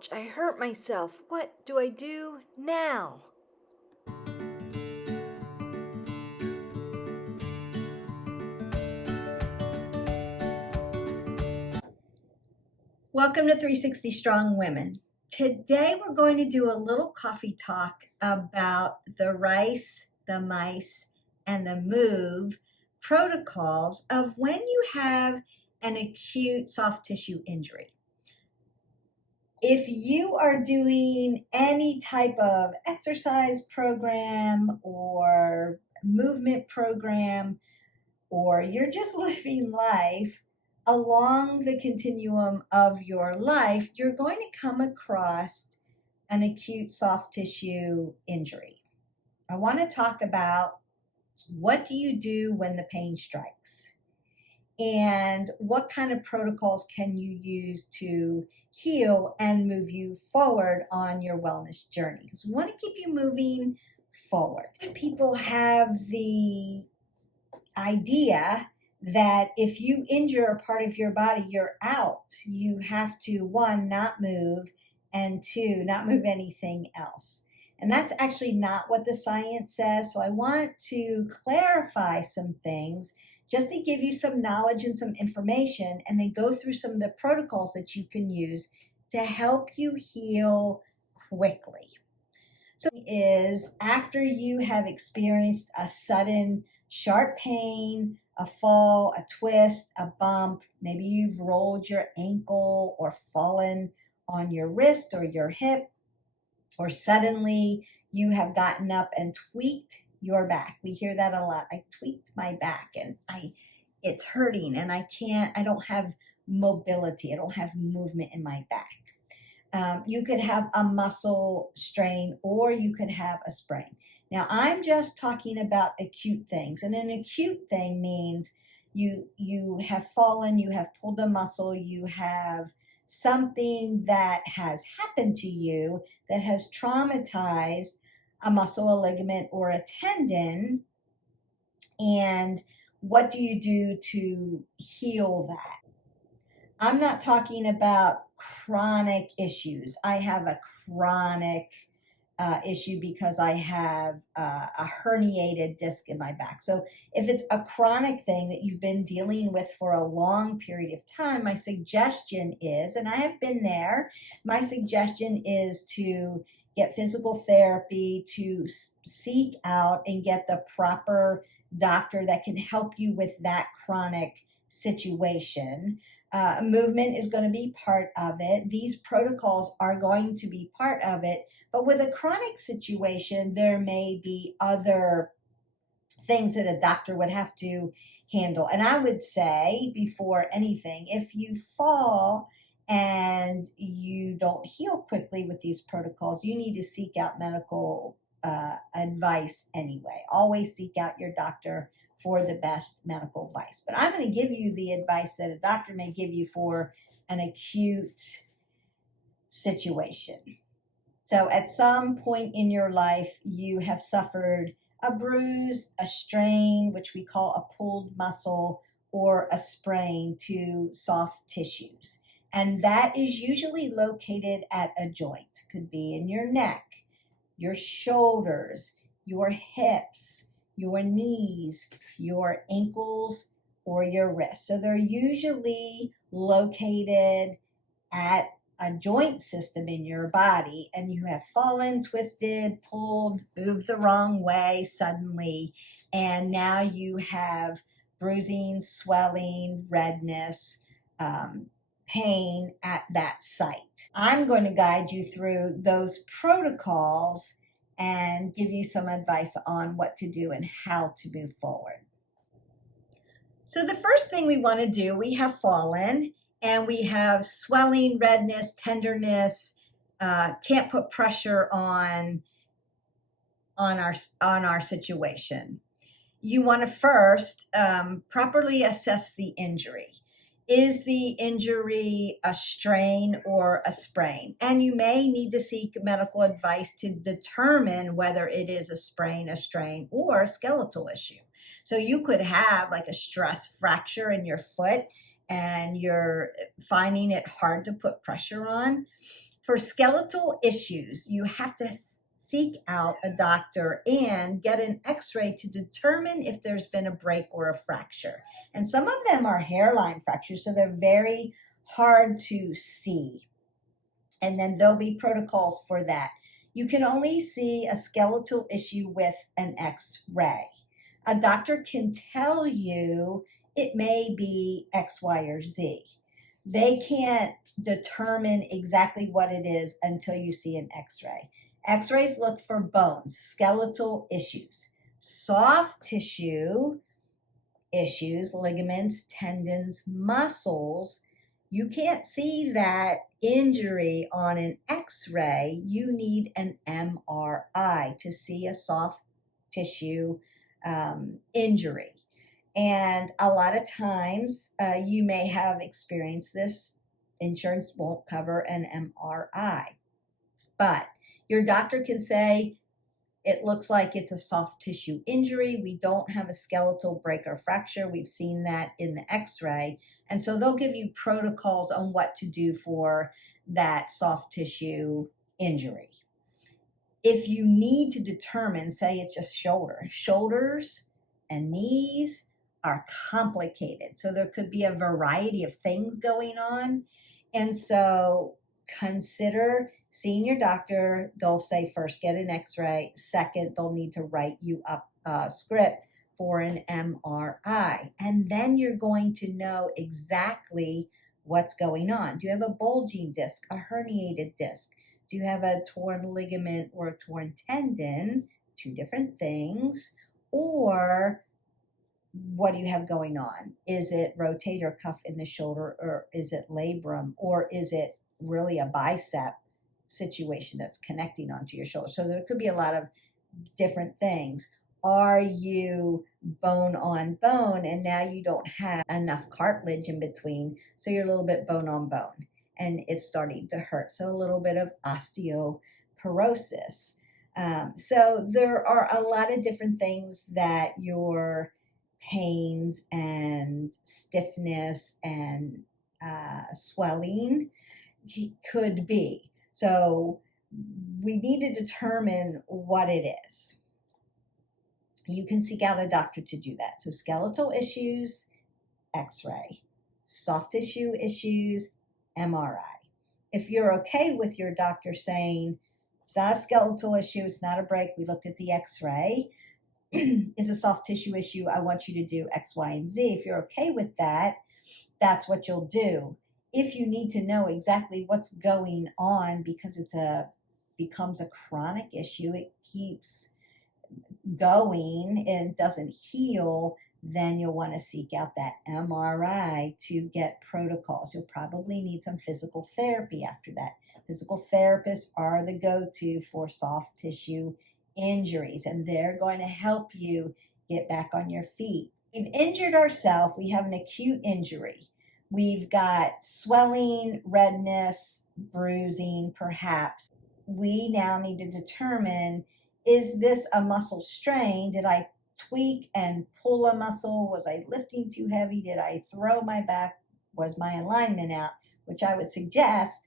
Ouch, I hurt myself. What do I do now? Welcome to 360 Strong Women. Today we're going to do a little coffee talk about the rice, the mice, and the move protocols of when you have an acute soft tissue injury. If you are doing any type of exercise program or movement program, or you're just living life along the continuum of your life, you're going to come across an acute soft tissue injury. I want to talk about what do you do when the pain strikes and what kind of protocols can you use to heal and move you forward on your wellness journey, because we want to keep you moving forward. People have the idea that if you injure a part of your body, you're out. You have to, one, not move, and two, not move anything else. And that's actually not what the science says. So I want to clarify some things just to give you some knowledge and some information, and then go through some of the protocols that you can use to help you heal quickly. So is after you have experienced a sudden sharp pain, a fall, a twist, a bump, maybe you've rolled your ankle or fallen on your wrist or your hip, or suddenly you have gotten up and tweaked your back. We hear that a lot. I tweaked my back and it's hurting and I don't have mobility. I don't have movement in my back. You could have a muscle strain or you could have a sprain. Now, I'm just talking about acute things. And an acute thing means you have fallen, you have pulled a muscle, you have something that has happened to you that has traumatized a muscle, a ligament, or a tendon. And what do you do to heal that? I'm not talking about chronic issues. I have a chronic issue because I have a herniated disc in my back. So if it's a chronic thing that you've been dealing with for a long period of time, my suggestion is, and I have been there, my suggestion is to get physical therapy, to seek out and get the proper doctor that can help you with that chronic situation. Movement is going to be part of it. These protocols are going to be part of it. But with a chronic situation, there may be other things that a doctor would have to handle. And I would say, before anything, if you fall and you don't heal quickly with these protocols, you need to seek out medical advice anyway. Always seek out your doctor for the best medical advice. But I'm going to give you the advice that a doctor may give you for an acute situation. So at some point in your life, you have suffered a bruise, a strain, which we call a pulled muscle, or a sprain to soft tissues. And that is usually located at a joint. Could be in your neck, your shoulders, your hips, your knees, your ankles, or your wrists. So they're usually located at a joint system in your body, and you have fallen, twisted, pulled, moved the wrong way suddenly, and now you have bruising, swelling, redness, pain at that site. I'm going to guide you through those protocols and give you some advice on what to do and how to move forward. So the first thing we want to do, we have fallen and we have swelling, redness, tenderness, can't put pressure on our situation. You want to first properly assess the injury. Is the injury a strain or a sprain? And you may need to seek medical advice to determine whether it is a sprain, a strain, or a skeletal issue. So you could have like a stress fracture in your foot and you're finding it hard to put pressure on. For skeletal issues, you have to seek out a doctor and get an x-ray to determine if there's been a break or a fracture. And some of them are hairline fractures, so they're very hard to see. And then there'll be protocols for that. You can only see a skeletal issue with an x-ray. A doctor can tell you it may be X, Y, or Z. They can't determine exactly what it is until you see an x-ray. X-rays look for bones, skeletal issues, soft tissue issues, ligaments, tendons, muscles. You can't see that injury on an x-ray. You need an MRI to see a soft tissue injury. And a lot of times you may have experienced this. Insurance won't cover an MRI, but your doctor can say, it looks like it's a soft tissue injury. We don't have a skeletal break or fracture. We've seen that in the x-ray. And so they'll give you protocols on what to do for that soft tissue injury. If you need to determine, say it's just shoulders and knees are complicated. So there could be a variety of things going on. And so consider seeing your doctor. They'll say first, get an x-ray. Second, they'll need to write you up a script for an MRI. And then you're going to know exactly what's going on. Do you have a bulging disc, a herniated disc? Do you have a torn ligament or a torn tendon? Two different things. Or what do you have going on? Is it rotator cuff in the shoulder, or is it labrum, or is it really a bicep situation that's connecting onto your shoulder? So there could be a lot of different things. Are you bone on bone and now you don't have enough cartilage in between, so you're a little bit bone on bone and it's starting to hurt? So a little bit of osteoporosis. So there are a lot of different things that your pains and stiffness and swelling could be. So we need to determine what it is. You can seek out a doctor to do that. So skeletal issues, x-ray. Soft tissue issues, MRI. If you're okay with your doctor saying, it's not a skeletal issue, it's not a break, we looked at the x-ray, it's a soft tissue issue, I want you to do X, Y, and Z. If you're okay with that, that's what you'll do. If you need to know exactly what's going on because becomes a chronic issue, it keeps going and doesn't heal, then you'll want to seek out that MRI to get protocols. You'll probably need some physical therapy after that. Physical therapists are the go-to for soft tissue injuries, and they're going to help you get back on your feet. We've injured ourselves. We have an acute injury. We've got swelling, redness, bruising, perhaps. We now need to determine, is this a muscle strain? Did I tweak and pull a muscle? Was I lifting too heavy? Did I throw my back? Was my alignment out? Which I would suggest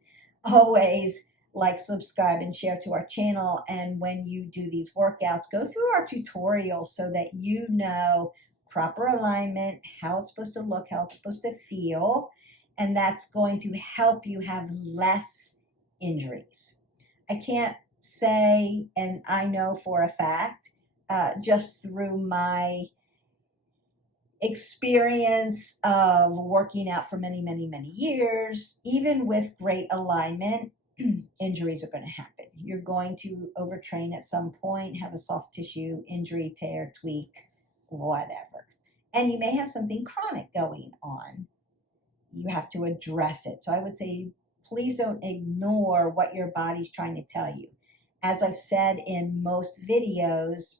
always like, subscribe, and share to our channel. And when you do these workouts, go through our tutorials so that you know proper alignment, how it's supposed to look, how it's supposed to feel. And that's going to help you have less injuries. I can't say, and I know for a fact, just through my experience of working out for many, many, many years, even with great alignment, injuries are going to happen. You're going to overtrain at some point, have a soft tissue injury, tear, tweak, whatever. And you may have something chronic going on. You have to address it. So I would say, please don't ignore what your body's trying to tell you. As I've said in most videos,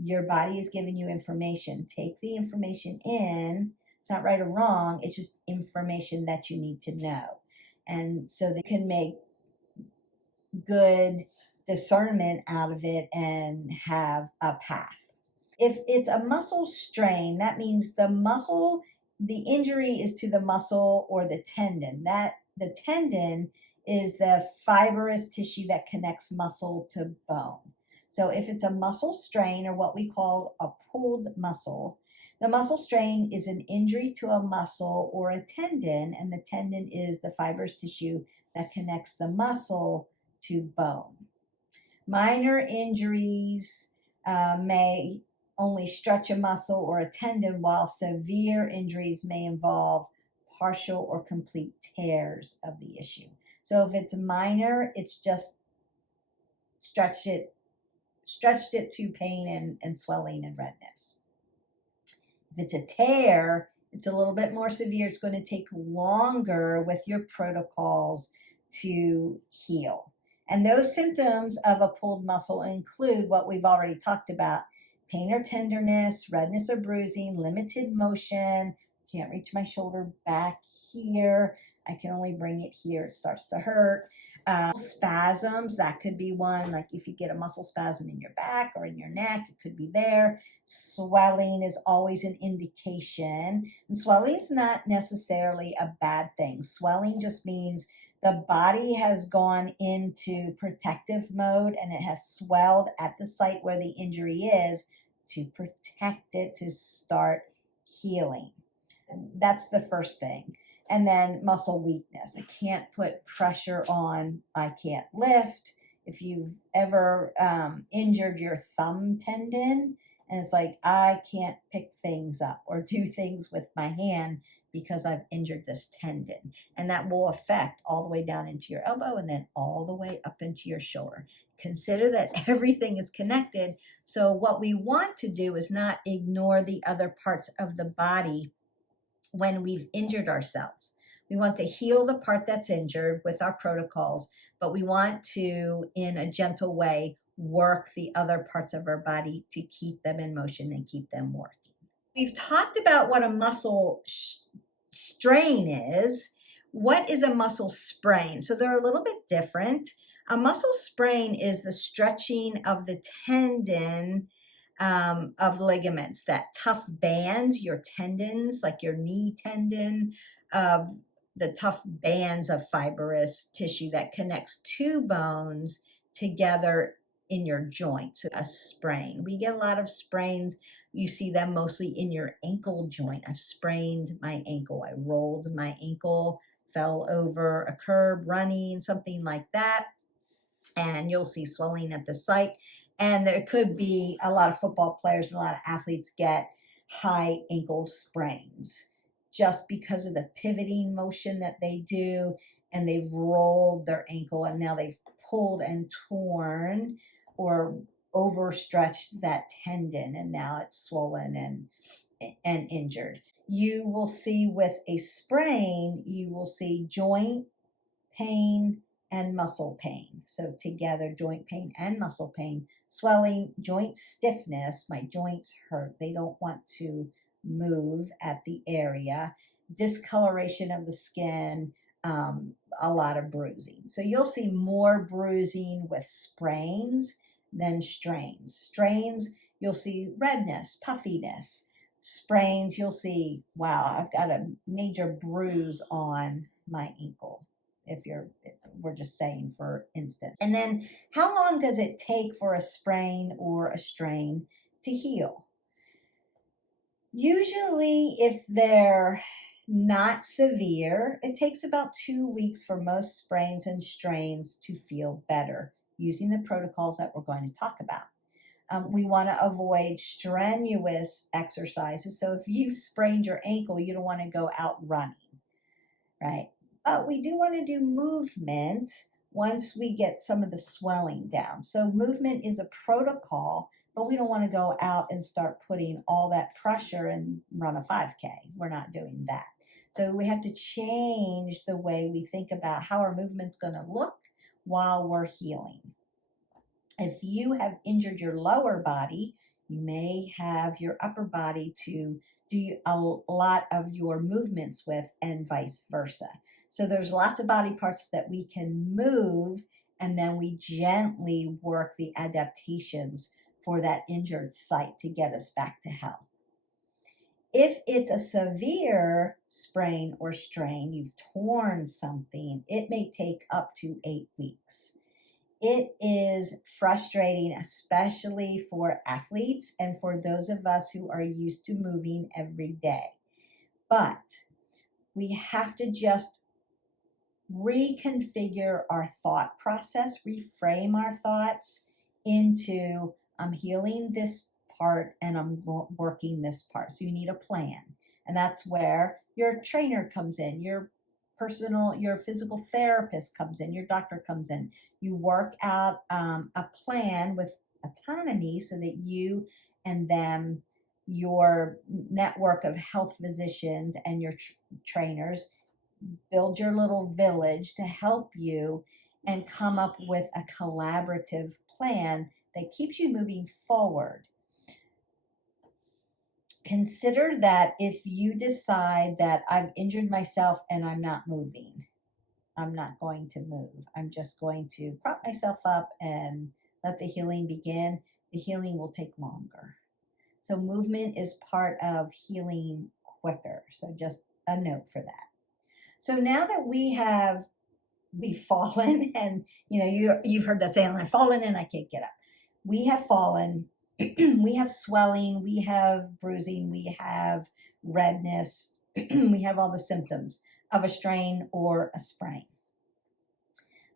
your body is giving you information. Take the information in. It's not right or wrong. It's just information that you need to know. And so they can make good discernment out of it and have a path. If it's a muscle strain, that means the injury is to the muscle or the tendon. That the tendon is the fibrous tissue that connects muscle to bone. So if it's a muscle strain, or what we call a pulled muscle, the muscle strain is an injury to a muscle or a tendon, and the tendon is the fibrous tissue that connects the muscle to bone. Minor injuries may only stretch a muscle or a tendon, while severe injuries may involve partial or complete tears of the issue. So if it's minor, it's just stretched it to pain and swelling and redness. If it's a tear, it's a little bit more severe. It's going to take longer with your protocols to heal. And those symptoms of a pulled muscle include what we've already talked about: pain or tenderness, redness or bruising, limited motion. Can't reach my shoulder back here. I can only bring it here. It starts to hurt. Spasms, that could be one. Like if you get a muscle spasm in your back or in your neck, it could be there. Swelling is always an indication. And swelling is not necessarily a bad thing. Swelling just means the body has gone into protective mode and it has swelled at the site where the injury is to protect it to start healing. That's the first thing. And then muscle weakness. I can't put pressure on, I can't lift. If you've ever injured your thumb tendon, and it's like, I can't pick things up or do things with my hand because I've injured this tendon. And that will affect all the way down into your elbow and then all the way up into your shoulder. Consider that everything is connected. So what we want to do is not ignore the other parts of the body when we've injured ourselves. We want to heal the part that's injured with our protocols, but we want to, in a gentle way, work the other parts of our body to keep them in motion and keep them working. We've talked about what a muscle strain is. What is a muscle sprain? So they're a little bit different. A muscle sprain is the stretching of the tendon of ligaments, that tough band, your tendons, like your knee tendon, the tough bands of fibrous tissue that connects two bones together in your joint. So a sprain. We get a lot of sprains. You see them mostly in your ankle joint. I've sprained my ankle. I rolled my ankle, fell over a curb running, something like that. And you'll see swelling at the site. And there could be a lot of football players and a lot of athletes get high ankle sprains just because of the pivoting motion that they do, and they've rolled their ankle and now they've pulled and torn or overstretched that tendon, and now it's swollen and injured. You will see with a sprain, you will see joint pain and muscle pain. So together, joint pain and muscle pain. Swelling, joint stiffness, my joints hurt. They don't want to move at the area. Discoloration of the skin, a lot of bruising. So you'll see more bruising with sprains than strains. Strains, you'll see redness, puffiness. Sprains, you'll see, wow, I've got a major bruise on my ankle. We're just saying, for instance. And then how long does it take for a sprain or a strain to heal? Usually, if they're not severe, it takes about 2 weeks for most sprains and strains to feel better using the protocols that we're going to talk about. We want to avoid strenuous exercises. So if you've sprained your ankle, you don't want to go out running, right? But we do want to do movement once we get some of the swelling down. So movement is a protocol, but we don't want to go out and start putting all that pressure and run a 5K. We're not doing that. So we have to change the way we think about how our movement's going to look while we're healing. If you have injured your lower body, you may have your upper body to do a lot of your movements with, and vice versa. So there's lots of body parts that we can move, and then we gently work the adaptations for that injured site to get us back to health. If it's a severe sprain or strain, you've torn something, it may take up to 8 weeks. It is frustrating, especially for athletes and for those of us who are used to moving every day. But we have to just reconfigure our thought process, reframe our thoughts into I'm healing this part and I'm working this part. So you need a plan. And that's where your trainer comes in, your physical therapist comes in, your doctor comes in. You work out a plan with autonomy so that you and them, your network of health physicians and your trainers build your little village to help you and come up with a collaborative plan that keeps you moving forward. Consider that if you decide that I've injured myself and I'm not moving, I'm not going to move. I'm just going to prop myself up and let the healing begin. The healing will take longer. So movement is part of healing quicker. So just a note for that. So now that we've fallen, and you've heard that saying, I've fallen and I can't get up. We have fallen. We have swelling, we have bruising, we have redness, we have all the symptoms of a strain or a sprain.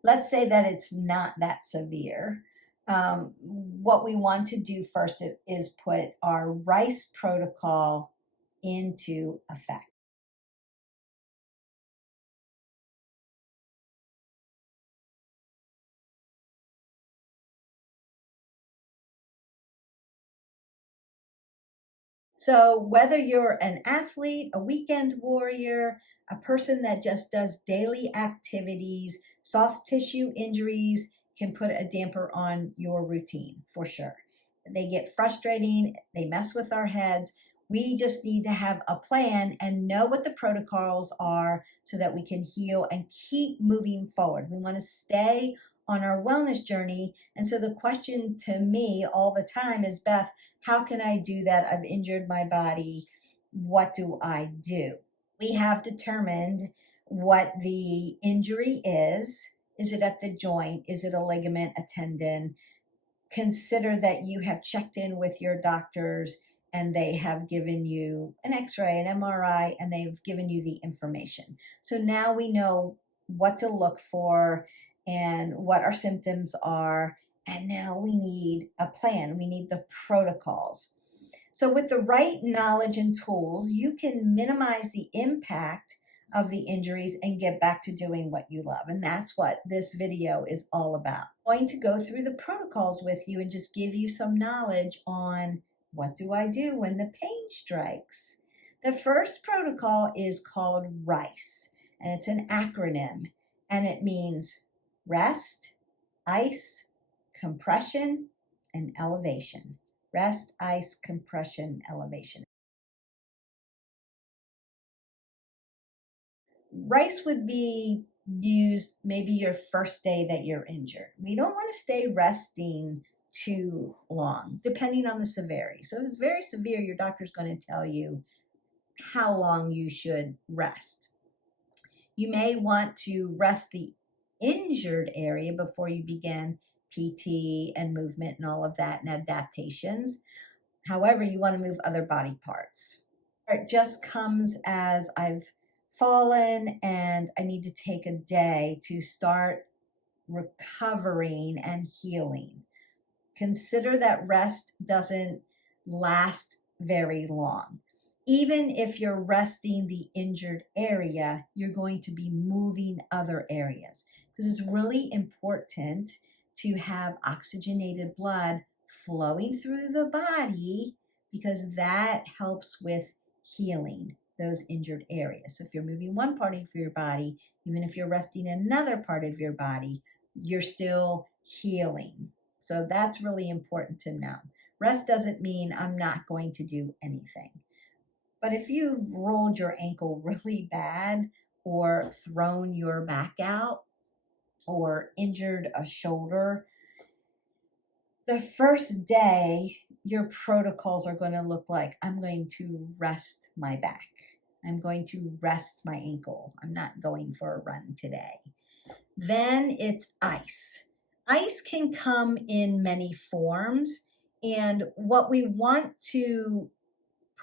Let's say that it's not that severe. What we want to do first is put our RICE protocol into effect. So, whether you're an athlete, a weekend warrior, a person that just does daily activities, soft tissue injuries can put a damper on your routine for sure. They get frustrating, they mess with our heads. We just need to have a plan and know what the protocols are so that we can heal and keep moving forward. We want to stay on our wellness journey. And so the question to me all the time is, Beth, how can I do that? I've injured my body. What do I do? We have determined what the injury is. Is it at the joint? Is it a ligament, a tendon? Consider that you have checked in with your doctors and they have given you an x-ray, an MRI, and they've given you the information. So now we know what to look for and what our symptoms are. And now we need a plan. We need the protocols. So with the right knowledge and tools, you can minimize the impact of the injuries and get back to doing what you love. And that's what this video is all about. I'm going to go through the protocols with you and just give you some knowledge on what do I do when the pain strikes. The first protocol is called RICE, and it's an acronym, and it means rest, ice, compression, and elevation. Rest, ice, compression, elevation. RICE would be used maybe your first day that you're injured. We don't want to stay resting too long, depending on the severity. So if it's very severe, your doctor's going to tell you how long you should rest. You may want to rest the injured area before you begin PT and movement and all of that and adaptations. However, you want to move other body parts. It just comes as I've fallen and I need to take a day to start recovering and healing. Consider that rest doesn't last very long. Even if you're resting the injured area, you're going to be moving other areas because it's really important to have oxygenated blood flowing through the body because that helps with healing those injured areas. So if you're moving one part of your body, even if you're resting another part of your body, you're still healing. So that's really important to know. Rest doesn't mean I'm not going to do anything. But if you've rolled your ankle really bad or thrown your back out or injured a shoulder, the first day your protocols are going to look like, I'm going to rest my back. I'm going to rest my ankle. I'm not going for a run today. Then it's ice. Ice can come in many forms. And what we want to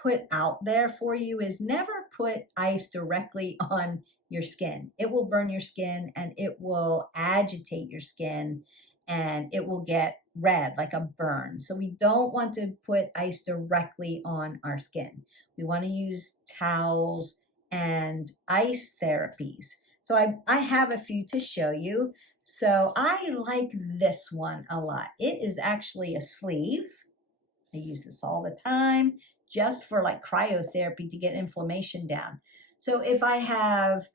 put out there for you is never put ice directly on your skin. It will burn your skin and it will agitate your skin and it will get red like a burn. So we don't want to put ice directly on our skin. We want to use towels and ice therapies. So I have a few to show you. So I like this one a lot. It is actually a sleeve. I use this all the time just for like cryotherapy to get inflammation down. So if I have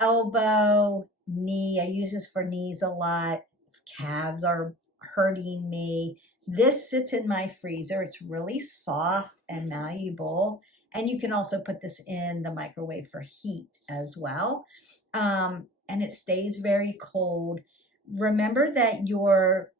elbow, knee, I use this for knees a lot. If calves are hurting me, this sits in my freezer. It's really soft and malleable. And you can also put this in the microwave for heat as well. And it stays very cold. Remember that your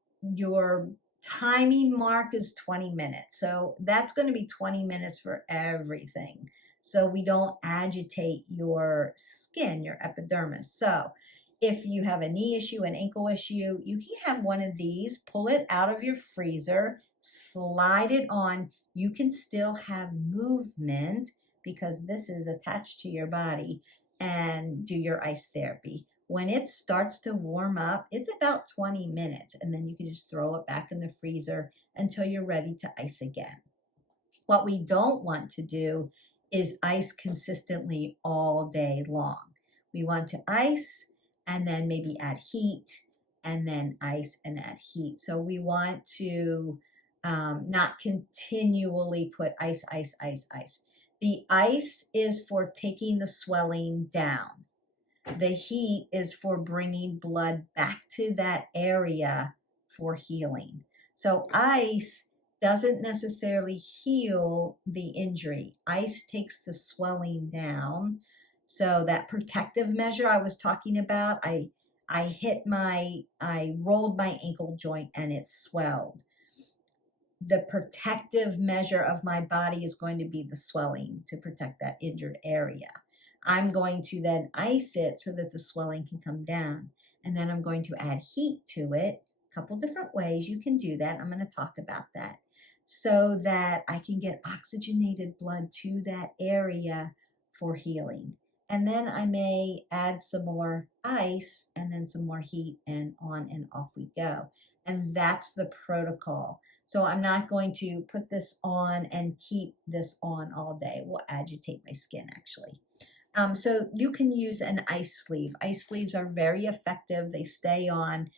timing mark is 20 minutes. So that's going to be 20 minutes for everything. So we don't agitate your skin, your epidermis. So if you have a knee issue, an ankle issue, you can have one of these, pull it out of your freezer, slide it on. You can still have movement because this is attached to your body, and do your ice therapy. When it starts to warm up, it's about 20 minutes, and then you can just throw it back in the freezer until you're ready to ice again. What we don't want to do is ice consistently all day long. We want to ice and then maybe add heat and then ice and add heat. So we want to not continually put ice, ice, ice, ice. The ice is for taking the swelling down. The heat is for bringing blood back to that area for healing. So ice doesn't necessarily heal the injury. Ice takes the swelling down. So that protective measure I was talking about, I rolled my ankle joint and it swelled. The protective measure of my body is going to be the swelling to protect that injured area. I'm going to then ice it so that the swelling can come down. And then I'm going to add heat to it. A couple different ways you can do that. I'm going to talk about that so that I can get oxygenated blood to that area for healing. And then I may add some more ice and then some more heat, and on and off we go. And that's the protocol. So I'm not going to put this on and keep this on all day. It will agitate my skin actually. So you can use an ice sleeve. Ice sleeves are very effective. They stay on.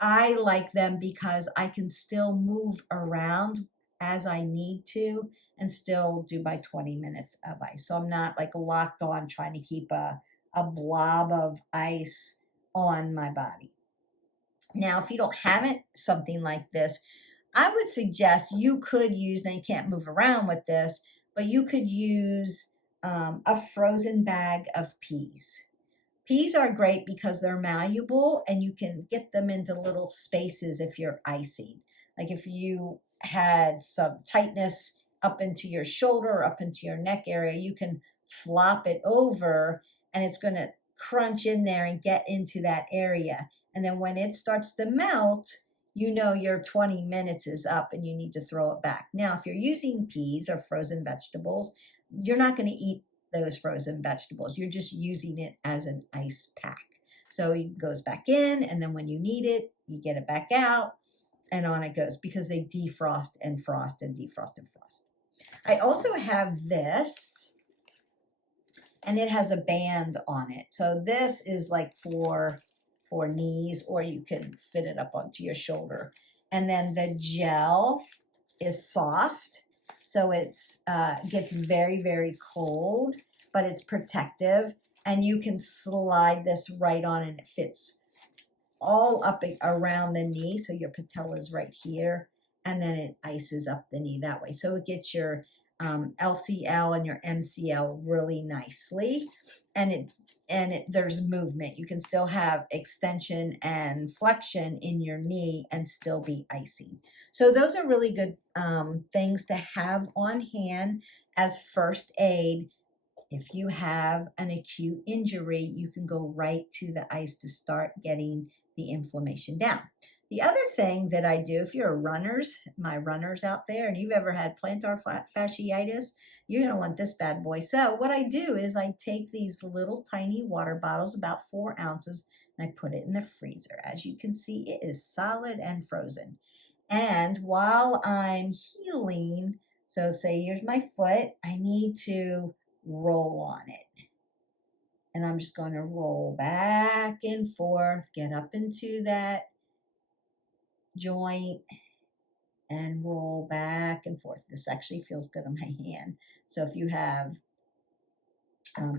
I like them because I can still move around as I need to and still do my 20 minutes of ice. So I'm not like locked on trying to keep a blob of ice on my body. Now, if you don't have it, something like this, I would suggest you could use, now you can't move around with this, but you could use a frozen bag of peas. Peas are great because they're malleable and you can get them into little spaces if you're icing. Like if you had some tightness up into your shoulder, up into your neck area, you can flop it over and it's going to crunch in there and get into that area. And then when it starts to melt, you know your 20 minutes is up and you need to throw it back. Now, if you're using peas or frozen vegetables, you're not going to eat those frozen vegetables. You're just using it as an ice pack. So it goes back in, and then when you need it, you get it back out, and on it goes because they defrost and frost and defrost and frost. I also have this, and it has a band on it. So this is like for knees, or you can fit it up onto your shoulder. And then the gel is soft, so it's gets very, very cold, but it's protective. And you can slide this right on and it fits all up around the knee. So your patella is right here. And then it ices up the knee that way. So it gets your LCL and your MCL really nicely. And and there's movement. You can still have extension and flexion in your knee and still be icy. So those are really good things to have on hand as first aid. If you have an acute injury, you can go right to the ice to start getting the inflammation down. The other thing that I do, if you're runners, my runners out there, and you've ever had plantar fasciitis, you're going to want this bad boy. So what I do is I take these little tiny water bottles, about 4 ounces, and I put it in the freezer. As you can see, it is solid and frozen. And while I'm healing, so say here's my foot, I need to roll on it. And I'm just going to roll back and forth, get up into that joint and roll back and forth. This actually feels good on my hand. So if you have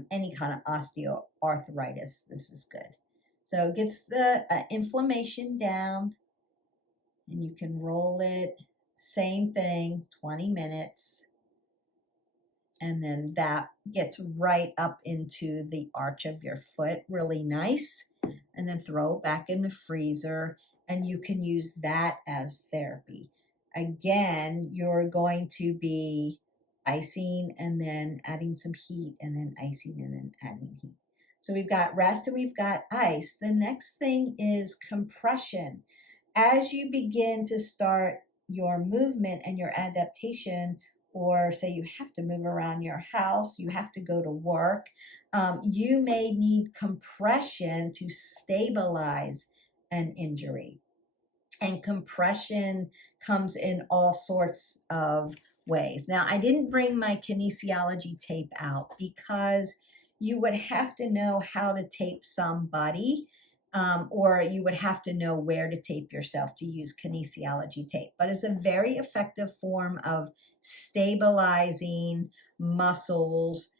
any kind of osteoarthritis, this is good. So it gets the inflammation down, and you can roll it. Same thing, 20 minutes. And then that gets right up into the arch of your foot, really nice. And then throw it back in the freezer, and you can use that as therapy. Again, you're going to be icing and then adding some heat, and then icing and then adding heat. So we've got rest and we've got ice. The next thing is compression. As you begin to start your movement and your adaptation, or say you have to move around your house, you have to go to work, you may need compression to stabilize an injury. And compression comes in all sorts of ways. Now, I didn't bring my kinesiology tape out because you would have to know how to tape somebody, or you would have to know where to tape yourself to use kinesiology tape. But it's a very effective form of stabilizing muscles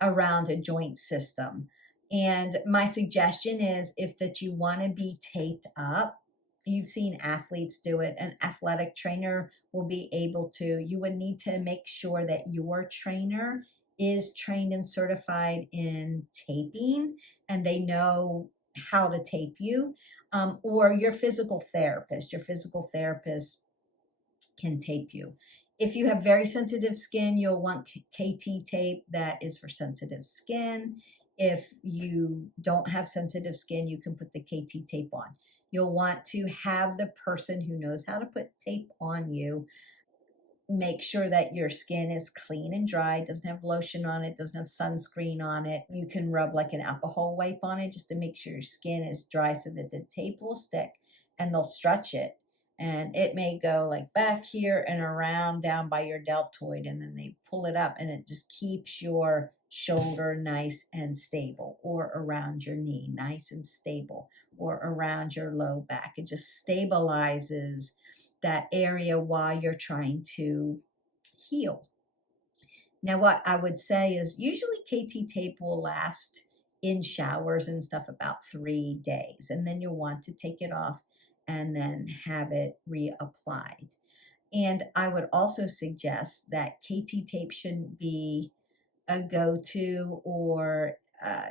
around a joint system. And my suggestion is if that you want to be taped up, you've seen athletes do it, an athletic trainer will be able to. You would need to make sure that your trainer is trained and certified in taping, and they know how to tape you, or your physical therapist. Your physical therapist can tape you. If you have very sensitive skin, you'll want KT tape that is for sensitive skin. If you don't have sensitive skin, you can put the KT tape on. You'll want to have the person who knows how to put tape on you make sure that your skin is clean and dry, doesn't have lotion on it, doesn't have sunscreen on it. You can rub like an alcohol wipe on it just to make sure your skin is dry so that the tape will stick, and they'll stretch it. And it may go like back here and around down by your deltoid, and then they pull it up, and it just keeps your shoulder nice and stable, or around your knee nice and stable, or around your low back. It just stabilizes that area while you're trying to heal. Now, what I would say is usually KT tape will last in showers and stuff about 3 days, and then you'll want to take it off and then have it reapplied. And I would also suggest that KT tape shouldn't be a go-to, or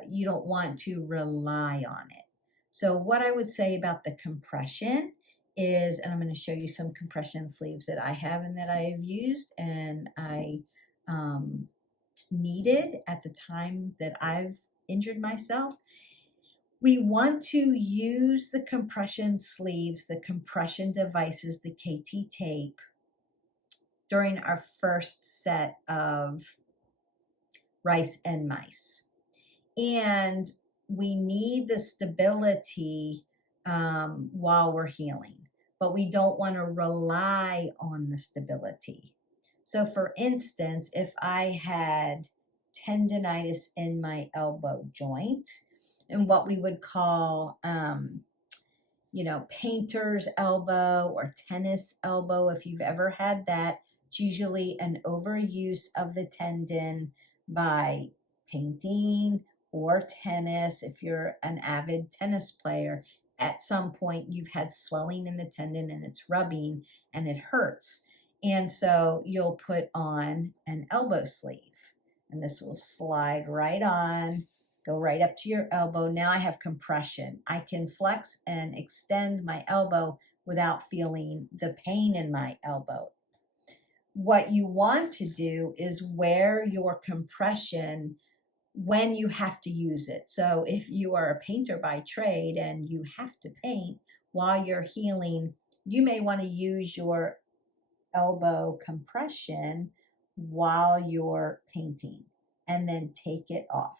you don't want to rely on it. So what I would say about the compression is, and I'm going to show you some compression sleeves that I have and that I have used and I needed at the time that I've injured myself. We want to use the compression sleeves, the compression devices, the KT tape during our first set of rice and mice. And we need the stability while we're healing, but we don't want to rely on the stability. So for instance, if I had tendonitis in my elbow joint, and what we would call painter's elbow or tennis elbow, if you've ever had that, it's usually an overuse of the tendon by painting or tennis. If you're an avid tennis player, at some point you've had swelling in the tendon and it's rubbing and it hurts. And so you'll put on an elbow sleeve, and this will slide right on Go right up to your elbow. Now I have compression. I can flex and extend my elbow without feeling the pain in my elbow. What you want to do is wear your compression when you have to use it. So if you are a painter by trade and you have to paint while you're healing, you may want to use your elbow compression while you're painting and then take it off.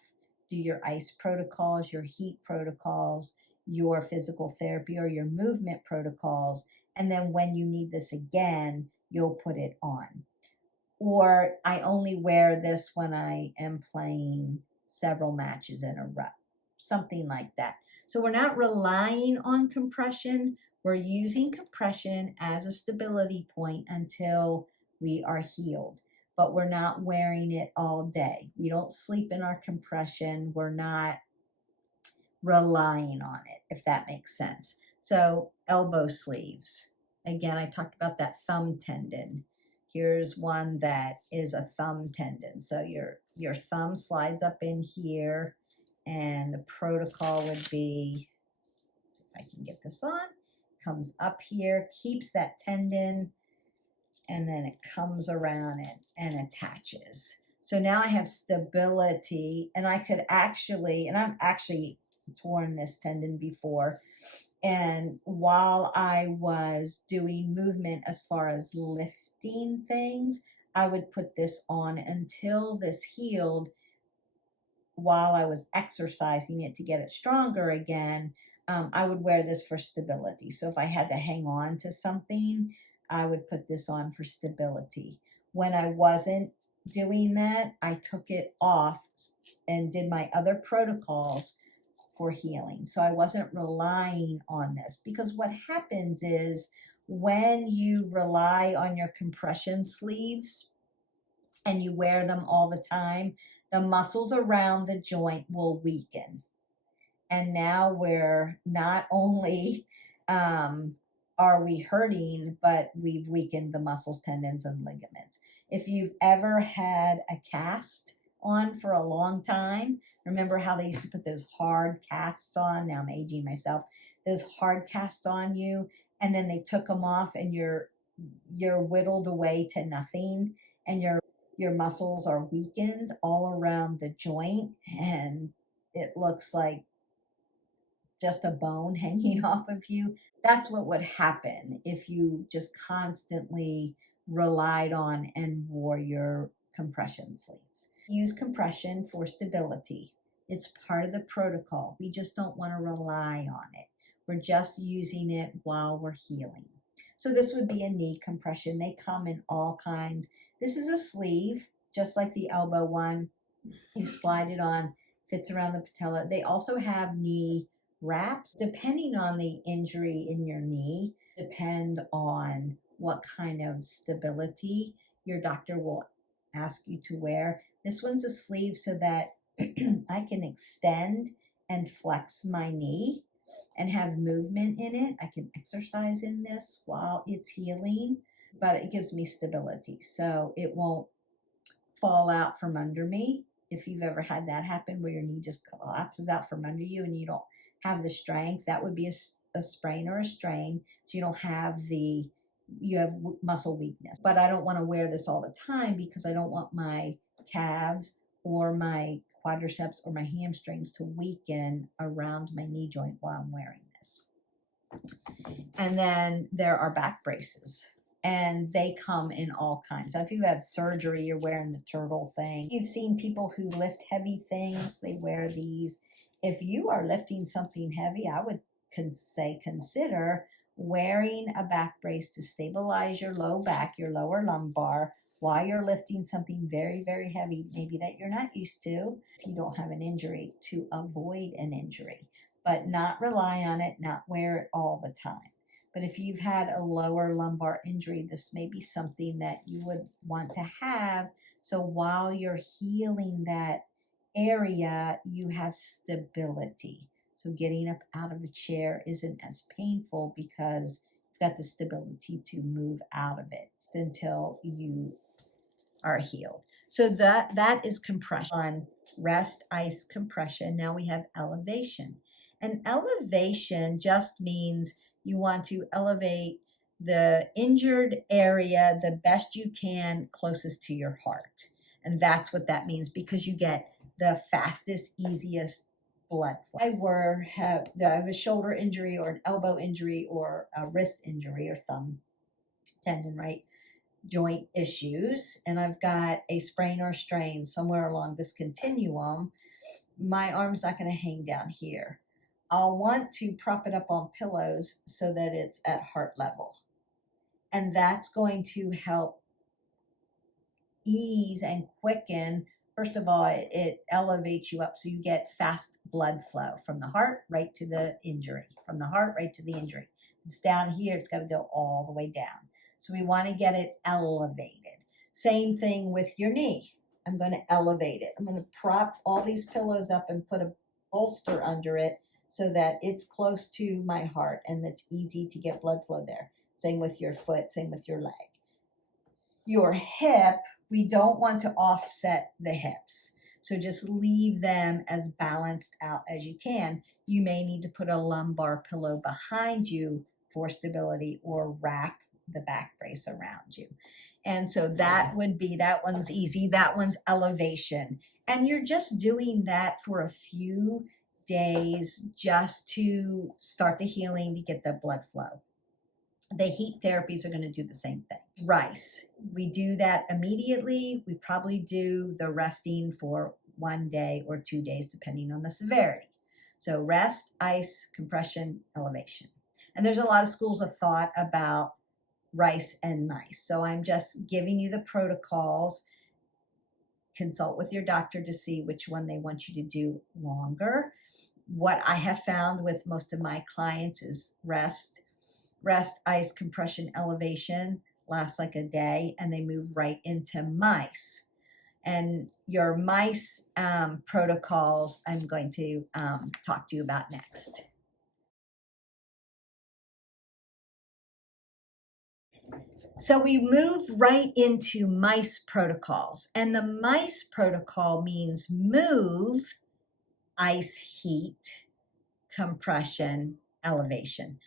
Do your ice protocols, your heat protocols, your physical therapy or your movement protocols. And then when you need this again, you'll put it on. Or I only wear this when I am playing several matches in a row, something like that. So we're not relying on compression. We're using compression as a stability point until we are healed, but we're not wearing it all day. We don't sleep in our compression. We're not relying on it, if that makes sense. So elbow sleeves. Again, I talked about that thumb tendon. Here's one that is a thumb tendon. So your thumb slides up in here, and the protocol would be, see if I can get this on, comes up here, keeps that tendon, and then it comes around and attaches. So now I have stability, and I could actually, and I'm actually torn this tendon before, and while I was doing movement as far as lifting things, I would put this on until this healed while I was exercising it to get it stronger again. I would wear this for stability. So if I had to hang on to something, I would put this on for stability. When I wasn't doing that, I took it off and did my other protocols for healing. So I wasn't relying on this, because what happens is when you rely on your compression sleeves and you wear them all the time, the muscles around the joint will weaken. And now we're not only are we hurting, but we've weakened the muscles, tendons, and ligaments. If you've ever had a cast on for a long time, remember how they used to put those hard casts on? Now I'm aging myself. Those hard casts on you, and then they took them off, and you're whittled away to nothing, and your muscles are weakened all around the joint, and it looks like just a bone hanging off of you. That's what would happen if you just constantly relied on and wore your compression sleeves. Use compression for stability. It's part of the protocol. We just don't want to rely on it. We're just using it while we're healing. So this would be a knee compression. They come in all kinds. This is a sleeve, just like the elbow one. You slide it on, fits around the patella. They also have knee wraps, depending on the injury in your knee, depend on what kind of stability your doctor will ask you to wear. This one's a sleeve so that I can extend and flex my knee and have movement in it. I can exercise in this while it's healing, but it gives me stability. So it won't fall out from under me. If you've ever had that happen where your knee just collapses out from under you and you don't have the strength, that would be a sprain or a strain. So you don't have you have muscle weakness. But I don't want to wear this all the time because I don't want my calves or my quadriceps or my hamstrings to weaken around my knee joint while I'm wearing this. And then there are back braces, and they come in all kinds. So if you have surgery, you're wearing the turtle thing. You've seen people who lift heavy things, they wear these. If you are lifting something heavy, I would say consider wearing a back brace to stabilize your low back, your lower lumbar, while you're lifting something very, very heavy, maybe that you're not used to, if you don't have an injury, to avoid an injury, but not rely on it, not wear it all the time. But if you've had a lower lumbar injury, this may be something that you would want to have. So while you're healing that area, you have stability. So getting up out of a chair isn't as painful because you've got the stability to move out of it until you are healed. So that is compression. On rest, ice, compression, now we have elevation. And elevation just means you want to elevate the injured area the best you can closest to your heart. And that's what that means, because you get the fastest, easiest blood flow. I have a shoulder injury or an elbow injury or a wrist injury or thumb tendon, right? Joint issues, and I've got a sprain or strain somewhere along this continuum, my arm's not going to hang down here. I'll want to prop it up on pillows so that it's at heart level. And that's going to help ease and quicken. First of all, it elevates you up so you get fast blood flow from the heart right to the injury, from the heart right to the injury. It's down here, it's got to go all the way down. So we want to get it elevated. Same thing with your knee. I'm going to elevate it. I'm going to prop all these pillows up and put a bolster under it so that it's close to my heart and it's easy to get blood flow there. Same with your foot, same with your leg. Your hip, we don't want to offset the hips. So just leave them as balanced out as you can. You may need to put a lumbar pillow behind you for stability or wrap the back brace around you. And so that one's easy. That one's elevation. And you're just doing that for a few days just to start the healing, to get the blood flow. The heat therapies are going to do the same thing. Rice, we do that immediately. We probably do the resting for 1 day or 2 days, depending on the severity. So rest, ice, compression, elevation. And there's a lot of schools of thought about rice and mice. So I'm just giving you the protocols. Consult with your doctor to see which one they want you to do longer. What I have found with most of my clients is rest, ice, compression, elevation lasts like a day, and they move right into mice. And your mice protocols I'm going to talk to you about next. So we move right into mice protocols, and the mice protocol means move, ice, heat, compression, elevation.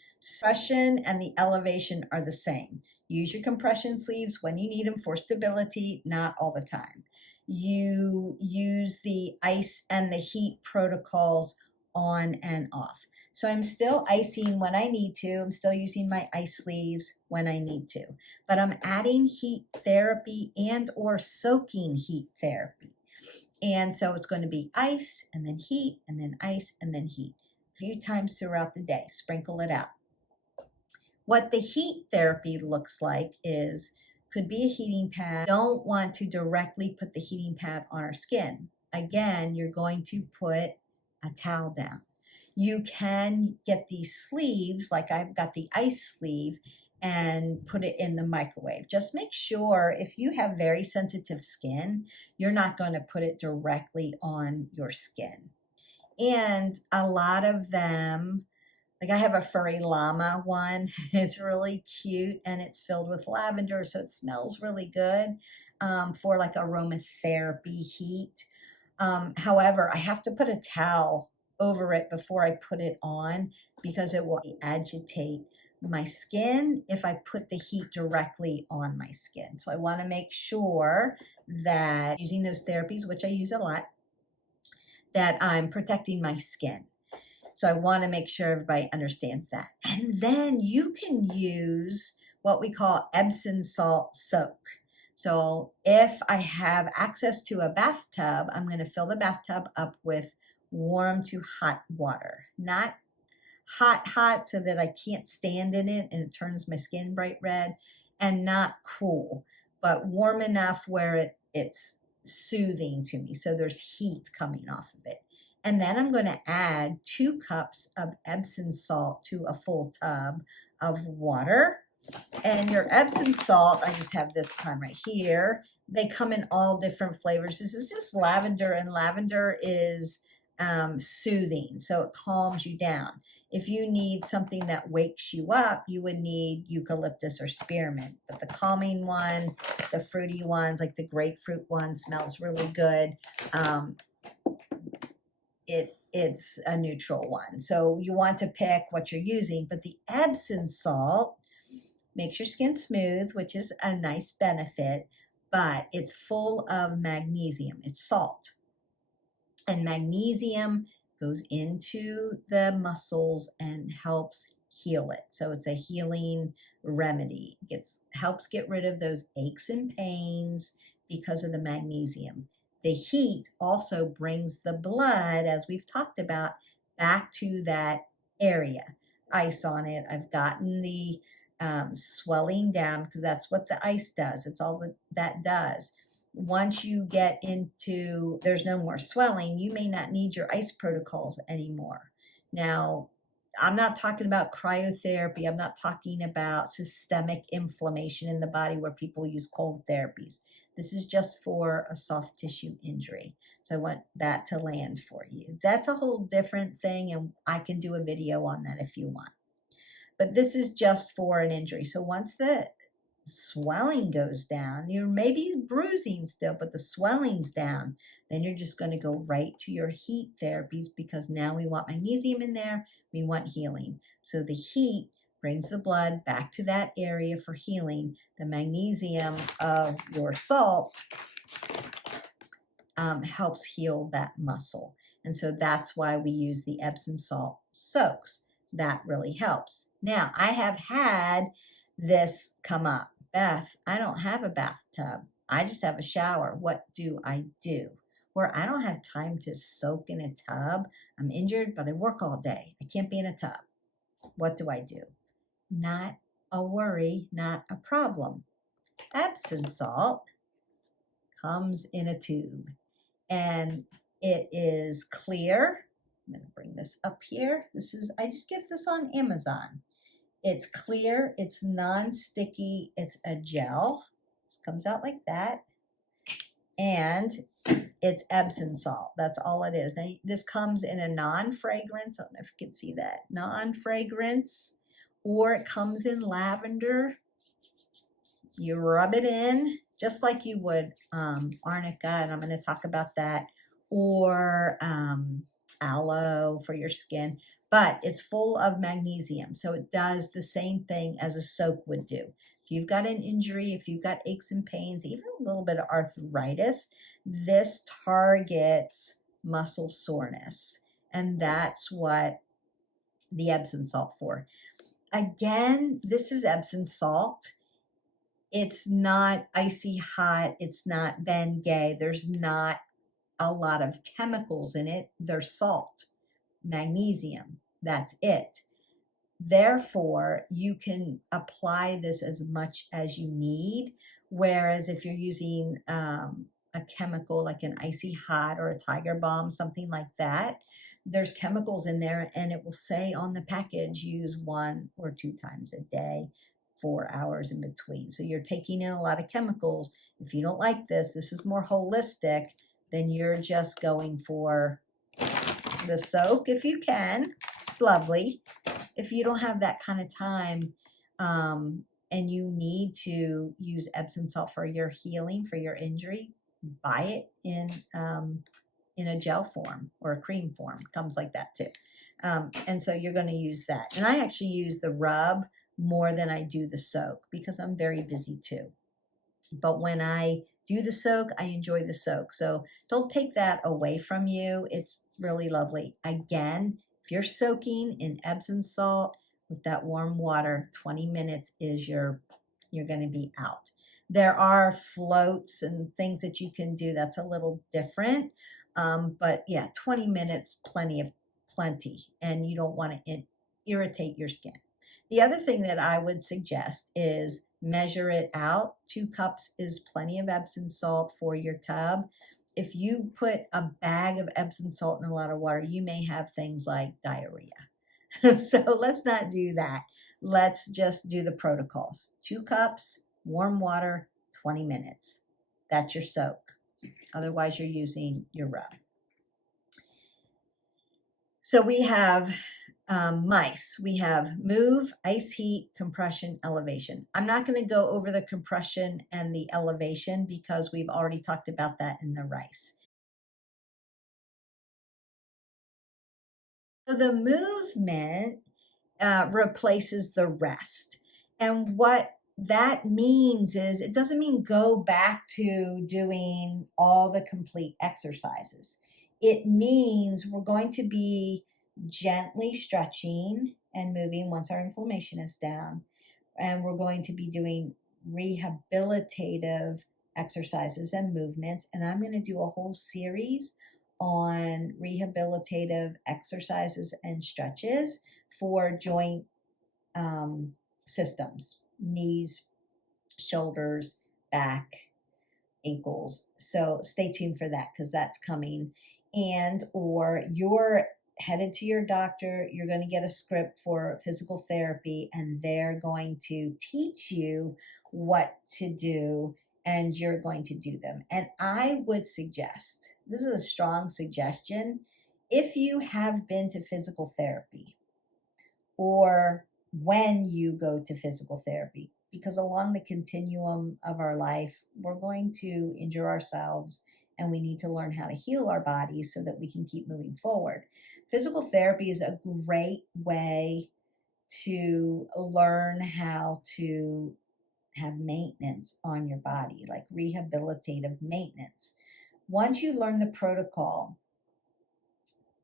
Compression and the elevation are the same. Use your compression sleeves when you need them for stability, not all the time. You use the ice and the heat protocols on and off. So I'm still icing when I need to. I'm still using my ice sleeves when I need to. But I'm adding heat therapy and or soaking heat therapy. And so it's going to be ice and then heat and then ice and then heat. A few times throughout the day, sprinkle it out. What the heat therapy looks like could be a heating pad. Don't want to directly put the heating pad on our skin. Again, you're going to put a towel down. You can get these sleeves, like I've got the ice sleeve, and put it in the microwave. Just make sure, if you have very sensitive skin, you're not going to put it directly on your skin. And a lot of them, like I have a furry llama one. It's really cute and it's filled with lavender, so it smells really good for like aromatherapy heat. However, I have to put a towel over it before I put it on because it will agitate my skin if I put the heat directly on my skin. So I want to make sure that using those therapies, which I use a lot, that I'm protecting my skin. So I want to make sure everybody understands that. And then you can use what we call Epsom salt soak. So if I have access to a bathtub, I'm going to fill the bathtub up with warm to hot water. Not hot so that I can't stand in it and it turns my skin bright red, and not cool, but warm enough where it's soothing to me. So there's heat coming off of it. And then I'm going to add 2 cups of Epsom salt to a full tub of water. And your Epsom salt, I just have this one right here. They come in all different flavors. This is just lavender, and lavender is soothing, so it calms you down. If you need something that wakes you up, you would need eucalyptus or spearmint. But the calming one, the fruity ones, like the grapefruit one, smells really good. It's a neutral one. So you want to pick what you're using. But the Epsom salt makes your skin smooth, which is a nice benefit, but it's full of magnesium. It's salt. And magnesium goes into the muscles and helps heal it. So it's a healing remedy. Helps get rid of those aches and pains because of the magnesium. The heat also brings the blood, as we've talked about, back to that area. Ice on it. I've gotten the swelling down because that's what the ice does. It's all that does. Once you get into there's no more swelling, you may not need your ice protocols anymore. Now, I'm not talking about cryotherapy. I'm not talking about systemic inflammation in the body where people use cold therapies. This is just for a soft tissue injury. So I want that to land for you. That's a whole different thing, and I can do a video on that if you want. But this is just for an injury. So once the swelling goes down, you're maybe bruising still, but the swelling's down, then you're just going to go right to your heat therapies because now we want magnesium in there. We want healing. So the heat brings the blood back to that area for healing. The magnesium of your salt helps heal that muscle. And so that's why we use the Epsom salt soaks. That really helps. Now, I have had this come up. Beth, I don't have a bathtub. I just have a shower. What do I do? Or I don't have time to soak in a tub. I'm injured, but I work all day. I can't be in a tub. What do I do? Not a worry, not a problem. Epsom salt comes in a tube and it is clear. I'm going to bring this up here. I just get this on Amazon. It's clear, it's non-sticky, it's a gel. This comes out like that. And it's Epsom salt. That's all it is. Now, this comes in a non-fragrance. I don't know if you can see that. Non-fragrance. Or it comes in lavender. You rub it in just like you would arnica, and I'm going to talk about that. Or aloe for your skin. But it's full of magnesium, so it does the same thing as a soak would do. If you've got an injury, if you've got aches and pains, even a little bit of arthritis, this targets muscle soreness. And that's what the Epsom salt for. Again, this is Epsom salt. It's not icy hot. It's not Bengay. There's not a lot of chemicals in it. There's salt, magnesium. That's it. Therefore, you can apply this as much as you need. Whereas if you're using a chemical like an icy hot or a Tiger Balm, something like that, there's chemicals in there and it will say on the package, use 1 or 2 times a day, 4 hours in between. So you're taking in a lot of chemicals. If you don't like this is more holistic, then you're just going for the soak if you can. It's lovely. If you don't have that kind of time and you need to use Epsom salt for your healing, for your injury, buy it in a gel form or a cream form. It comes like that too. And so you're going to use that. And I actually use the rub more than I do the soak because I'm very busy too. But when I do the soak, I enjoy the soak. So don't take that away from you. It's really lovely. Again, if you're soaking in Epsom salt with that warm water, 20 minutes is you're going to be out. There are floats and things that you can do. That's a little different. But yeah, 20 minutes, plenty. And you don't want to irritate your skin. The other thing that I would suggest is measure it out. 2 cups is plenty of Epsom salt for your tub. If you put a bag of Epsom salt in a lot of water, you may have things like diarrhea. So let's not do that. Let's just do the protocols. 2 cups, warm water, 20 minutes. That's your soak. Otherwise, you're using your rub. So we have mice. We have move, ice, heat, compression, elevation. I'm not going to go over the compression and the elevation because we've already talked about that in the rice. So the movement replaces the rest. And what that means is it doesn't mean go back to doing all the complete exercises. It means we're going to be gently stretching and moving once our inflammation is down. And we're going to be doing rehabilitative exercises and movements. And I'm going to do a whole series on rehabilitative exercises and stretches for joint systems, knees, shoulders, back, ankles. So stay tuned for that because that's coming. And or you're headed to your doctor, you're going to get a script for physical therapy, and they're going to teach you what to do, and you're going to do them. And I would suggest, this is a strong suggestion, if you have been to physical therapy or when you go to physical therapy, because along the continuum of our life, we're going to injure ourselves and we need to learn how to heal our bodies so that we can keep moving forward. Physical therapy is a great way to learn how to have maintenance on your body, like rehabilitative maintenance. Once you learn the protocol,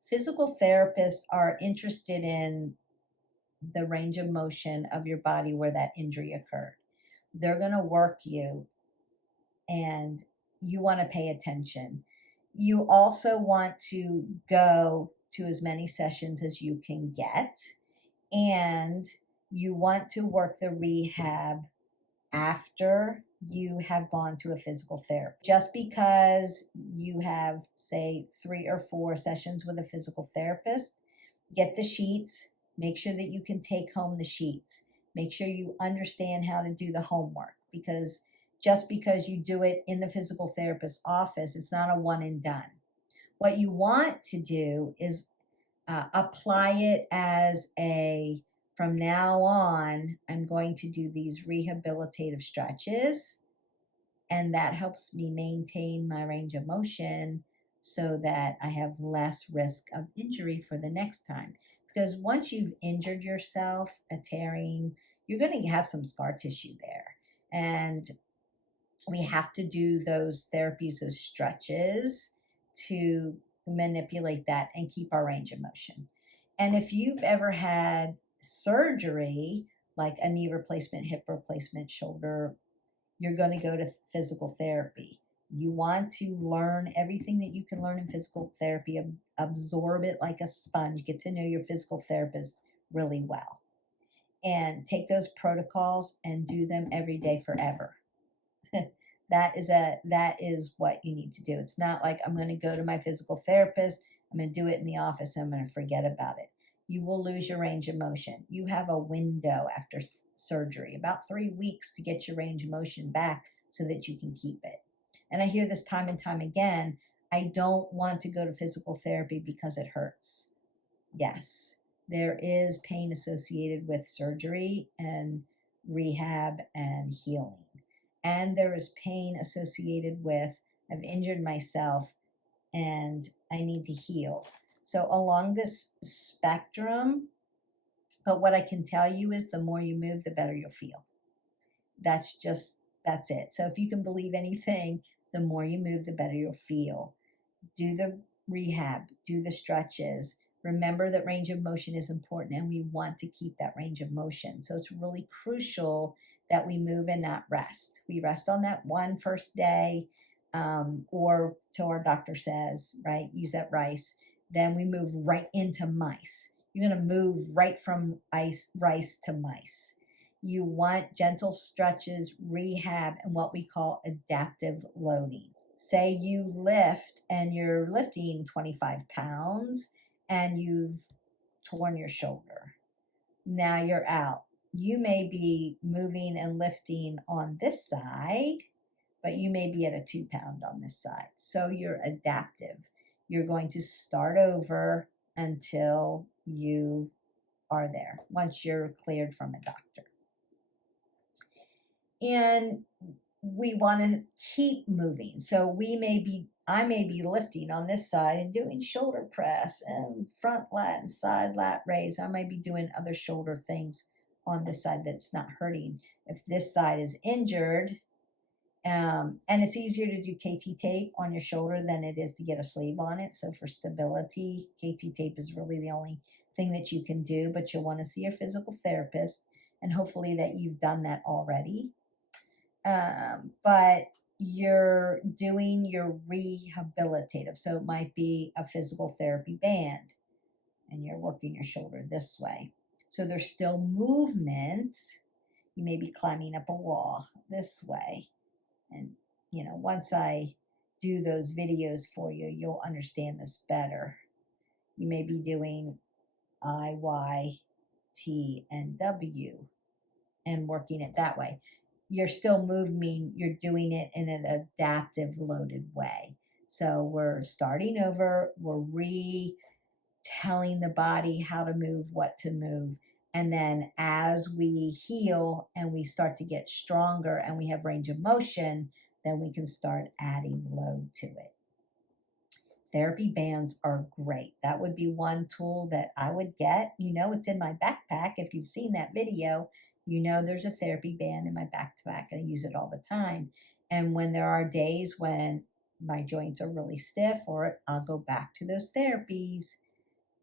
physical therapists are interested in the range of motion of your body where that injury occurred. They're going to work you, and you want to pay attention. You also want to go to as many sessions as you can get, and you want to work the rehab after you have gone to a physical therapist. Just because you have, say, 3 or 4 sessions with a physical therapist, get the sheets, make sure that you can take home the sheets, make sure you understand how to do the homework, because just because you do it in the physical therapist's office, it's not a one and done. What you want to do is apply it as a, from now on, I'm going to do these rehabilitative stretches, and that helps me maintain my range of motion so that I have less risk of injury for the next time. Because once you've injured yourself, a tearing, you're going to have some scar tissue there. And we have to do those therapies, those stretches to manipulate that and keep our range of motion. And if you've ever had surgery, like a knee replacement, hip replacement, shoulder, you're going to go to physical therapy. You want to learn everything that you can learn in physical therapy, absorb it like a sponge, get to know your physical therapist really well, and take those protocols and do them every day forever. That is what you need to do. It's not like I'm going to go to my physical therapist, I'm going to do it in the office, and I'm going to forget about it. You will lose your range of motion. You have a window after surgery, about 3 weeks, to get your range of motion back so that you can keep it. And I hear this time and time again, I don't want to go to physical therapy because it hurts. Yes, there is pain associated with surgery and rehab and healing. And there is pain associated with, I've injured myself and I need to heal. So along this spectrum, but what I can tell you is the more you move, the better you'll feel. That's it. So if you can believe anything, the more you move, the better you'll feel. Do the rehab, do the stretches. Remember that range of motion is important, and we want to keep that range of motion. So it's really crucial that we move and not rest. We rest on that one first day, or till our doctor says, right, use that rice. Then we move right into mice. You're going to move right from rice to mice. You want gentle stretches, rehab, and what we call adaptive loading. Say you lift and you're lifting 25 pounds and you've torn your shoulder. Now you're out. You may be moving and lifting on this side, but you may be at a 2 pound on this side. So you're adaptive. You're going to start over until you are there, once you're cleared from a doctor. And we want to keep moving. So I may be lifting on this side and doing shoulder press and front lat and side lat raise. I might be doing other shoulder things on this side that's not hurting. If this side is injured, and it's easier to do KT tape on your shoulder than it is to get a sleeve on it. So for stability, KT tape is really the only thing that you can do, but you'll want to see your physical therapist, and hopefully that you've done that already. But you're doing your rehabilitative. So it might be a physical therapy band, and you're working your shoulder this way. So there's still movement. You may be climbing up a wall this way. And, once I do those videos for you, you'll understand this better. You may be doing I, Y, T, and W and working it that way. You're still moving, you're doing it in an adaptive loaded way. So we're starting over, we're retelling the body how to move, what to move. And then as we heal and we start to get stronger and we have range of motion, then we can start adding load to it. Therapy bands are great. That would be one tool that I would get. It's in my backpack. If you've seen that video, there's a therapy band in my backpack. I use it all the time. And when there are days when my joints are really stiff, or I'll go back to those therapies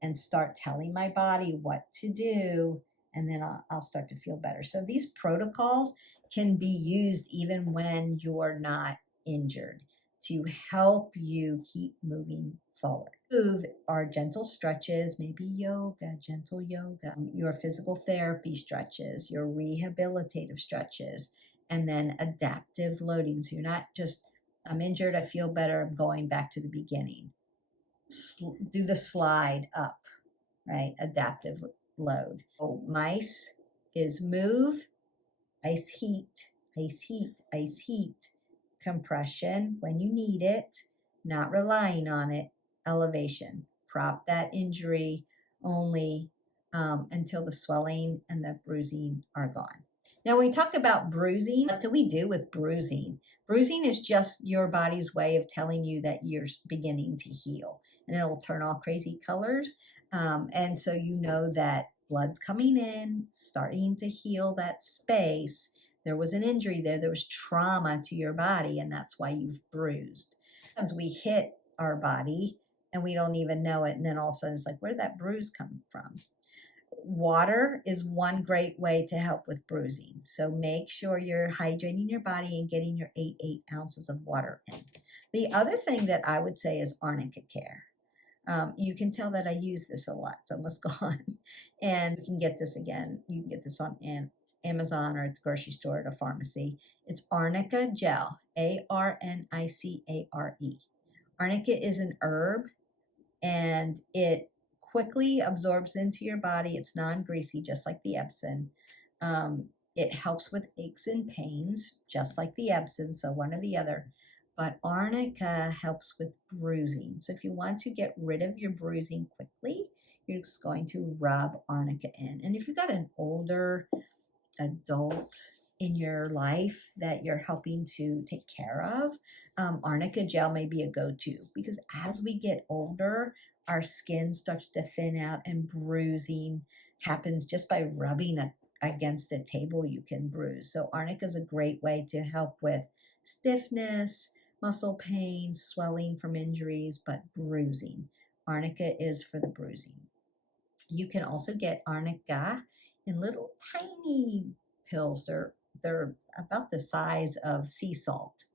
and start telling my body what to do, and then I'll start to feel better. So these protocols can be used even when you're not injured to help you keep moving forward. Move are gentle stretches, maybe yoga, gentle yoga, your physical therapy stretches, your rehabilitative stretches, and then adaptive loading. So you're not just, I'm injured, I feel better, I'm going back to the beginning. Do the slide up, right? Adaptive load. Mice is move, ice heat, ice heat, ice heat. Compression when you need it, not relying on it. Elevation, prop that injury only until the swelling and the bruising are gone. Now, when we talk about bruising, what do we do with bruising? Bruising is just your body's way of telling you that you're beginning to heal, and it'll turn all crazy colors. And so that blood's coming in, starting to heal that space. There was an injury there was trauma to your body, and that's why you've bruised. Sometimes we hit our body and we don't even know it, and then all of a sudden it's like, where did that bruise come from? Water is one great way to help with bruising. So make sure you're hydrating your body and getting your 8 ounces of water in. The other thing that I would say is arnica care. You can tell that I use this a lot. It's almost gone. And you can get this again. You can get this on Amazon or at the grocery store at a pharmacy. It's arnica gel, Arnicare. Arnica is an herb, and it quickly absorbs into your body. It's non-greasy, just like the Epsom. It helps with aches and pains, just like the Epsom, so one or the other. But arnica helps with bruising. So if you want to get rid of your bruising quickly, you're just going to rub arnica in. And if you've got an older adult in your life that you're helping to take care of, arnica gel may be a go-to, because as we get older, our skin starts to thin out and bruising happens just by rubbing against a table. You can bruise. So arnica is a great way to help with stiffness, muscle pain, swelling from injuries, but bruising. Arnica is for the bruising. You can also get arnica in little tiny pills. They're about the size of sea salt,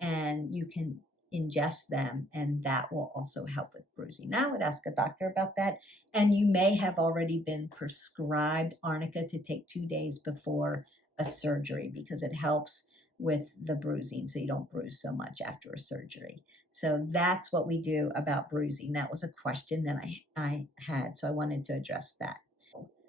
and you can ingest them, and that will also help with bruising. Now I would ask a doctor about that, and you may have already been prescribed arnica to take 2 days before a surgery, because it helps with the bruising, so you don't bruise so much after a surgery. So that's what we do about bruising. That was a question that I had, so I wanted to address that.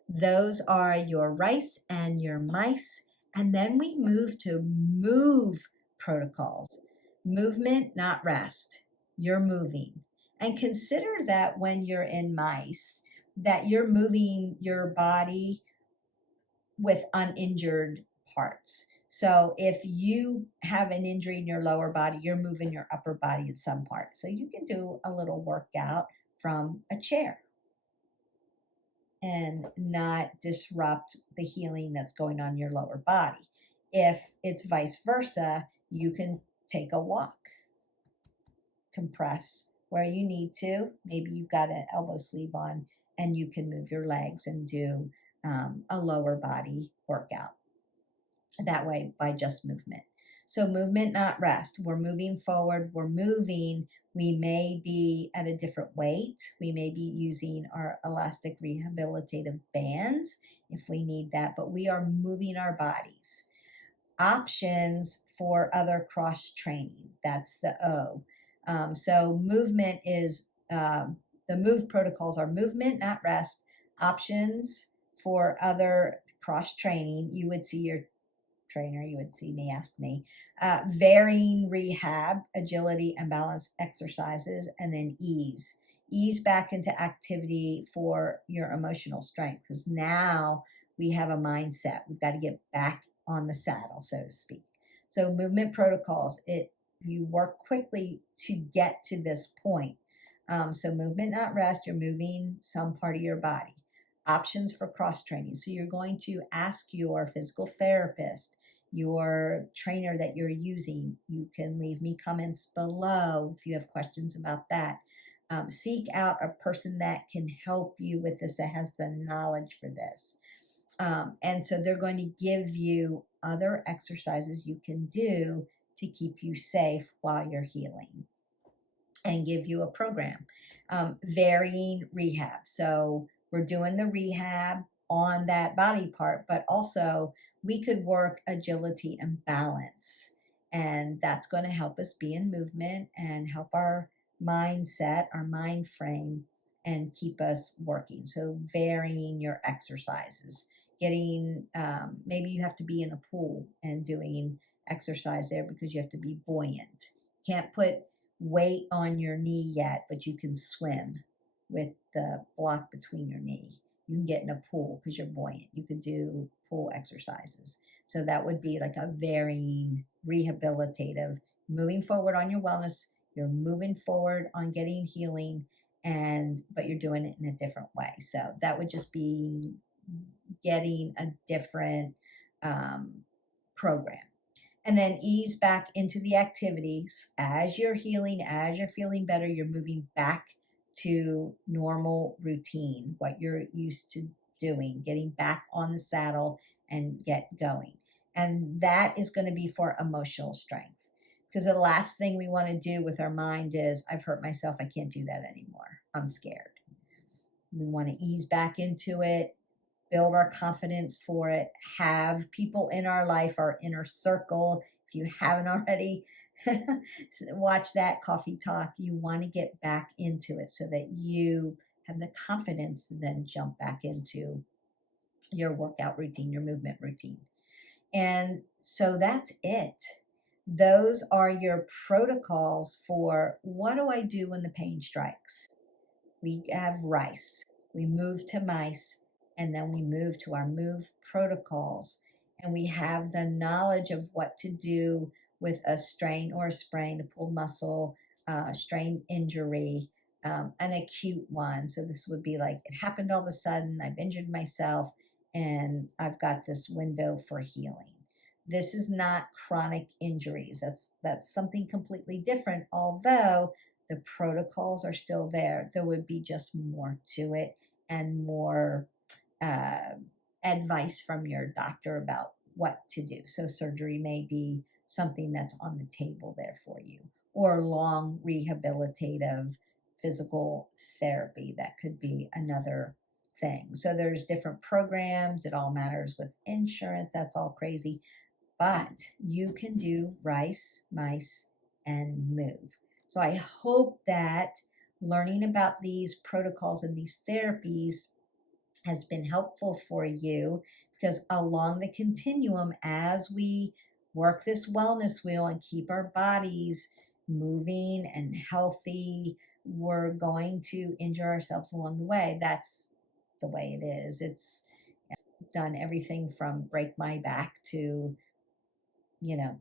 Those are your rice and your mice. And then we move to move protocols. Movement, not rest. You're moving. And consider that when you're in mice, that you're moving your body with uninjured parts. So if you have an injury in your lower body, you're moving your upper body in some part. So you can do a little workout from a chair and not disrupt the healing that's going on in your lower body. If it's vice versa, you can take a walk, compress where you need to. Maybe you've got an elbow sleeve on and you can move your legs and do a lower body workout that way by just movement. So, movement, not rest. We're moving forward, we're moving. We may be at a different weight. We may be using our elastic rehabilitative bands if we need that, but we are moving our bodies. Options for other cross training. That's the O. So movement is the move protocols are movement, not rest. Options for other cross training. You would see your trainer, you would see me, ask me. Varying rehab, agility, and balance exercises, and then ease. Ease back into activity for your emotional strength because now we have a mindset. We've got to get back on the saddle, so to speak. So movement protocols, you work quickly to get to this point. So movement, not rest. You're moving some part of your body. Options for cross training. So you're going to ask your physical therapist, your trainer that you're using. You can leave me comments below if you have questions about that. Seek out a person that can help you with this, that has the knowledge for this. And so they're going to give you other exercises you can do to keep you safe while you're healing and give you a program. Varying rehab. So we're doing the rehab on that body part, but also we could work agility and balance. And that's going to help us be in movement and help our mindset, our mind frame, and keep us working. So varying your exercises, getting, maybe you have to be in a pool and doing exercise there because you have to be buoyant. Can't put weight on your knee yet, but you can swim with the block between your knee. You can get in a pool because you're buoyant. You could do pool exercises. So that would be like a varying rehabilitative, moving forward on your wellness. You're moving forward on getting healing, but you're doing it in a different way. So that would just be getting a different program. And then ease back into the activities as you're healing, as you're feeling better, you're moving back to normal routine, what you're used to doing, getting back on the saddle and get going. And that is going to be for emotional strength. Because the last thing we want to do with our mind is, I've hurt myself, I can't do that anymore, I'm scared. We want to ease back into it, build our confidence for it, have people in our life, our inner circle. If you haven't already, watch that coffee talk. You want to get back into it so that you have the confidence to then jump back into your workout routine, your movement routine. And so that's it. Those are your protocols for what do I do when the pain strikes? We have rice, we move to mice, and then we move to our move protocols. And we have the knowledge of what to do with a strain or a sprain, a pulled muscle, strain injury, an acute one. So this would be like, it happened all of a sudden, I've injured myself, and I've got this window for healing. This is not chronic injuries. That's something completely different, although the protocols are still there. There would be just more to it and more advice from your doctor about what to do. So surgery may be something that's on the table there for you, or long rehabilitative physical therapy. That could be another thing. So there's different programs. It all matters with insurance. That's all crazy. But you can do rice, mice, and move. So I hope that learning about these protocols and these therapies has been helpful for you, because along the continuum, as we work this wellness wheel and keep our bodies moving and healthy, we're going to injure ourselves along the way. That's the way it is. It's done everything from break my back to,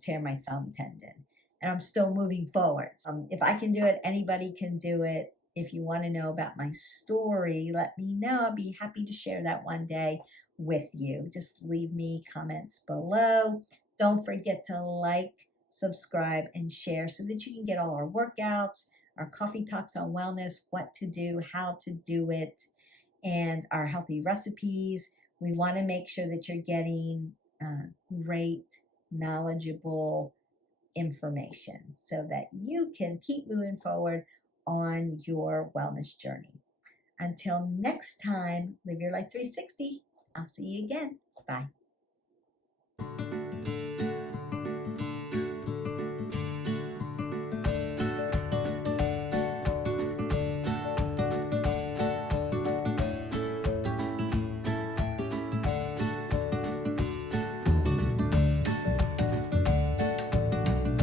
tear my thumb tendon. And I'm still moving forward. If I can do it, anybody can do it. If you want to know about my story, let me know. I'll be happy to share that one day with you. Just leave me comments below. Don't forget to like, subscribe, and share so that you can get all our workouts, our coffee talks on wellness, what to do, how to do it, and our healthy recipes. We want to make sure that you're getting great, knowledgeable information so that you can keep moving forward on your wellness journey. Until next time, live your life 360. I'll see you again. Bye.